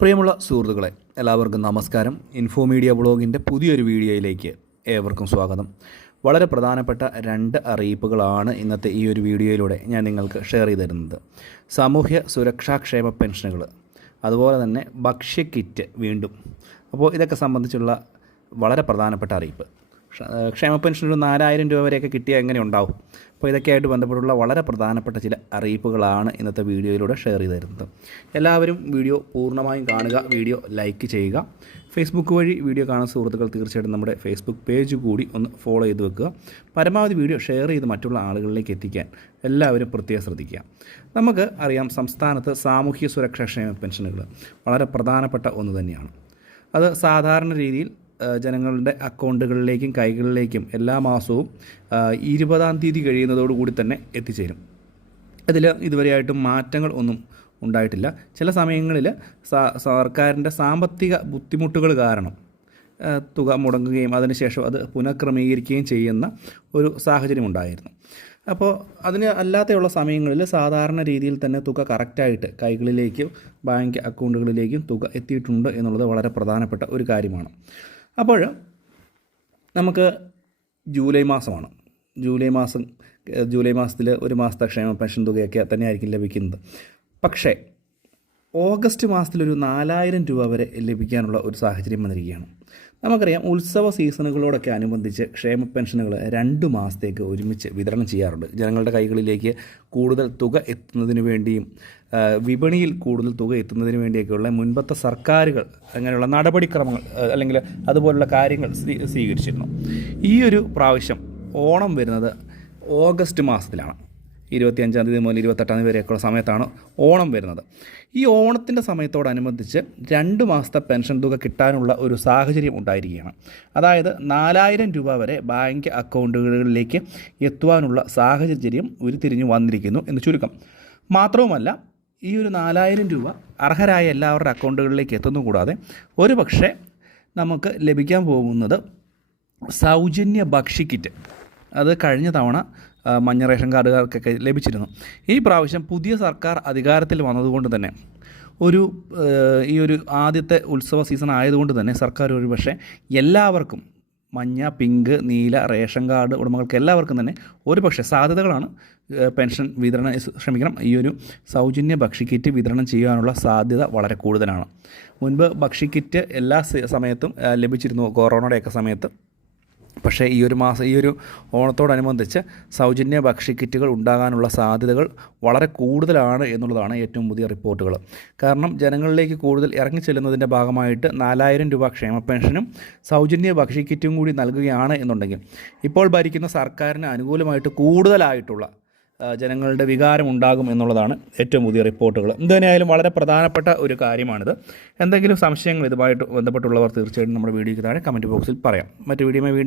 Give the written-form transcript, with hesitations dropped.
പ്രിയമുള്ള സുഹൃത്തുക്കളെ, എല്ലാവർക്കും നമസ്കാരം. ഇൻഫോ മീഡിയ ബ്ലോഗിൻ്റെ പുതിയൊരു വീഡിയോയിലേക്ക് ഏവർക്കും സ്വാഗതം. വളരെ പ്രധാനപ്പെട്ട രണ്ട് അറിയിപ്പുകളാണ് ഇന്നത്തെ ഈ ഒരു വീഡിയോയിലൂടെ ഞാൻ നിങ്ങൾക്ക് ഷെയർ ചെയ്ത് തരുന്നത്. സാമൂഹ്യ സുരക്ഷാക്ഷേമ പെൻഷനുകൾ, അതുപോലെ തന്നെ ഭക്ഷ്യ കിറ്റ് വീണ്ടും. അപ്പോൾ ഇതൊക്കെ സംബന്ധിച്ചുള്ള വളരെ പ്രധാനപ്പെട്ട അറിയിപ്പ്. ക്ഷേമ പെൻഷൻ ഒരു 4000 രൂപ വരെയൊക്കെ കിട്ടിയാൽ എങ്ങനെ ഉണ്ടാവും? അപ്പോൾ ഇതൊക്കെയായിട്ട് ബന്ധപ്പെട്ടുള്ള വളരെ പ്രധാനപ്പെട്ട ചില അറിയിപ്പുകളാണ് ഇന്നത്തെ വീഡിയോയിലൂടെ ഷെയർ ചെയ്ത് തരുന്നത്. എല്ലാവരും വീഡിയോ പൂർണ്ണമായും കാണുക, വീഡിയോ ലൈക്ക് ചെയ്യുക. ഫേസ്ബുക്ക് വഴി വീഡിയോ കാണുന്ന സുഹൃത്തുക്കൾ തീർച്ചയായിട്ടും നമ്മുടെ ഫേസ്ബുക്ക് പേജ് കൂടി ഒന്ന് ഫോളോ ചെയ്ത് വെക്കുക. പരമാവധി വീഡിയോ ഷെയർ ചെയ്ത് മറ്റുള്ള ആളുകളിലേക്ക് എത്തിക്കാൻ എല്ലാവരും പ്രത്യേകം ശ്രദ്ധിക്കുക. നമുക്ക് അറിയാം, സംസ്ഥാനത്ത് സാമൂഹ്യ സുരക്ഷാ ക്ഷേമ പെൻഷനുകൾ വളരെ പ്രധാനപ്പെട്ട ഒന്ന് തന്നെയാണ്. അത് സാധാരണ രീതിയിൽ ജനങ്ങളുടെ അക്കൗണ്ടുകളിലേക്കും കൈകളിലേക്കും എല്ലാ മാസവും 20-ാം തീയതി കഴിയുന്നതോടുകൂടി തന്നെ എത്തിച്ചേരും. ഇതിൽ ഇതുവരെയായിട്ടും മാറ്റങ്ങൾ ഒന്നും ഉണ്ടായിട്ടില്ല. ചില സമയങ്ങളിൽ സർക്കാരിൻ്റെ സാമ്പത്തിക ബുദ്ധിമുട്ടുകൾ കാരണം തുക മുടങ്ങുകയും അതിനുശേഷം അത് പുനഃക്രമീകരിക്കുകയും ചെയ്യുന്ന ഒരു സാഹചര്യം ഉണ്ടായിരുന്നു. അപ്പോൾ അതിന് അല്ലാതെയുള്ള സമയങ്ങളിൽ സാധാരണ രീതിയിൽ തന്നെ തുക കറക്റ്റായിട്ട് കൈകളിലേക്കും ബാങ്ക് അക്കൗണ്ടുകളിലേക്കും തുക എത്തിയിട്ടുണ്ട് എന്നുള്ളത് വളരെ പ്രധാനപ്പെട്ട ഒരു കാര്യമാണ്. അപ്പോൾ നമുക്ക് ജൂലൈ മാസത്തിൽ ഒരു മാസത്തെ ക്ഷേമ പെൻഷൻ തുകയൊക്കെ തന്നെയായിരിക്കും ലഭിക്കുന്നത്. പക്ഷേ ഓഗസ്റ്റ് മാസത്തിലൊരു 4000 രൂപ വരെ ലഭിക്കാനുള്ള ഒരു സാഹചര്യം വന്നിരിക്കുകയാണ്. നമുക്കറിയാം, ഉത്സവ സീസണുകളോടൊക്കെ അനുബന്ധിച്ച് ക്ഷേമ പെൻഷനുകൾ 2 മാസത്തേക്ക് ഒരുമിച്ച് വിതരണം ചെയ്യാറുണ്ട്. ജനങ്ങളുടെ കൈകളിലേക്ക് കൂടുതൽ തുക എത്തുന്നതിന് വേണ്ടിയും വിപണിയിൽ കൂടുതൽ തുക എത്തുന്നതിന് വേണ്ടിയൊക്കെയുള്ള മുൻപത്തെ സർക്കാരുകൾ അങ്ങനെയുള്ള നടപടിക്രമങ്ങൾ അല്ലെങ്കിൽ അതുപോലുള്ള കാര്യങ്ങൾ സ്വീകരിച്ചിരുന്നു. ഈ ഒരു പ്രാവശ്യം ഓണം വരുന്നത് ഓഗസ്റ്റ് മാസത്തിലാണ്. 25-ാം തീയതി മുതൽ 28-ാം തീയതി വരെയൊക്കെയുള്ള സമയത്താണ് ഓണം വരുന്നത്. ഈ ഓണത്തിൻ്റെ സമയത്തോടനുബന്ധിച്ച് 2 മാസത്തെ പെൻഷൻ തുക കിട്ടാനുള്ള ഒരു സാഹചര്യം ഉണ്ടായിരിക്കുകയാണ്. അതായത് 4000 രൂപ വരെ ബാങ്ക് അക്കൗണ്ടുകളിലേക്ക് എത്തുവാനുള്ള സാഹചര്യം ഉരുത്തിരിഞ്ഞു വന്നിരിക്കുന്നു എന്ന് ചുരുക്കം. മാത്രവുമല്ല, ഈ ഒരു 4000 രൂപ അർഹരായ എല്ലാവരുടെ അക്കൗണ്ടുകളിലേക്ക് എത്തുന്നു. കൂടാതെ ഒരു പക്ഷേ നമുക്ക് ലഭിക്കാൻ പോകുന്നത് സൗജന്യ ഭക്ഷ്യ കിറ്റ്. അത് കഴിഞ്ഞ തവണ മഞ്ഞ റേഷൻ കാർഡുകാർക്കൊക്കെ ലഭിച്ചിരുന്നു. ഈ പ്രാവശ്യം പുതിയ സർക്കാർ അധികാരത്തിൽ വന്നതുകൊണ്ട് തന്നെ ഈ ഒരു ആദ്യത്തെ ഉത്സവ സീസൺ ആയതുകൊണ്ട് തന്നെ സർക്കാർ ഒരു പക്ഷേ എല്ലാവർക്കും മഞ്ഞ, പിങ്ക്, നീല റേഷൻ കാർഡ് ഉടമകൾക്ക് എല്ലാവർക്കും തന്നെ ഒരു പക്ഷേ സാധ്യതകളാണ് ഈ ഒരു സൗജന്യ ഭക്ഷ്യ കിറ്റ് വിതരണം ചെയ്യാനുള്ള സാധ്യത വളരെ കൂടുതലാണ്. മുൻപ് ഭക്ഷ്യ കിറ്റ് എല്ലാ സമയത്തും ലഭിച്ചിരുന്നു, കൊറോണയുടെയൊക്കെ സമയത്ത്. പക്ഷേ ഈ ഒരു ഓണത്തോടനുബന്ധിച്ച് സൗജന്യ ഭക്ഷ്യ കിറ്റുകൾ ഉണ്ടാകാനുള്ള സാധ്യതകൾ വളരെ കൂടുതലാണ് എന്നുള്ളതാണ് ഏറ്റവും പുതിയ റിപ്പോർട്ടുകൾ. കാരണം ജനങ്ങളിലേക്ക് കൂടുതൽ ഇറങ്ങിച്ചെല്ലുന്നതിൻ്റെ ഭാഗമായിട്ട് 4000 രൂപ ക്ഷേമ പെൻഷനും സൗജന്യ ഭക്ഷ്യ കിറ്റും കൂടി നൽകുകയാണ് എന്നുണ്ടെങ്കിൽ ഇപ്പോൾ ഭരിക്കുന്ന സർക്കാരിന് അനുകൂലമായിട്ട് കൂടുതലായിട്ടുള്ള ജനങ്ങളുടെ വികാരം ഉണ്ടാകും എന്നുള്ളതാണ് ഏറ്റവും പുതിയ റിപ്പോർട്ടുകൾ. എന്തായാലും വളരെ പ്രധാനപ്പെട്ട ഒരു കാര്യമാണിത്. എന്തെങ്കിലും സംശയങ്ങൾ ഇതുമായിട്ട് ബന്ധപ്പെട്ടുള്ളവർ തീർച്ചയായിട്ടും നമ്മുടെ വീഡിയോയ്ക്ക് താഴെ കമൻറ്റ് ബോക്സിൽ പറയാം. മറ്റു വീഡിയോ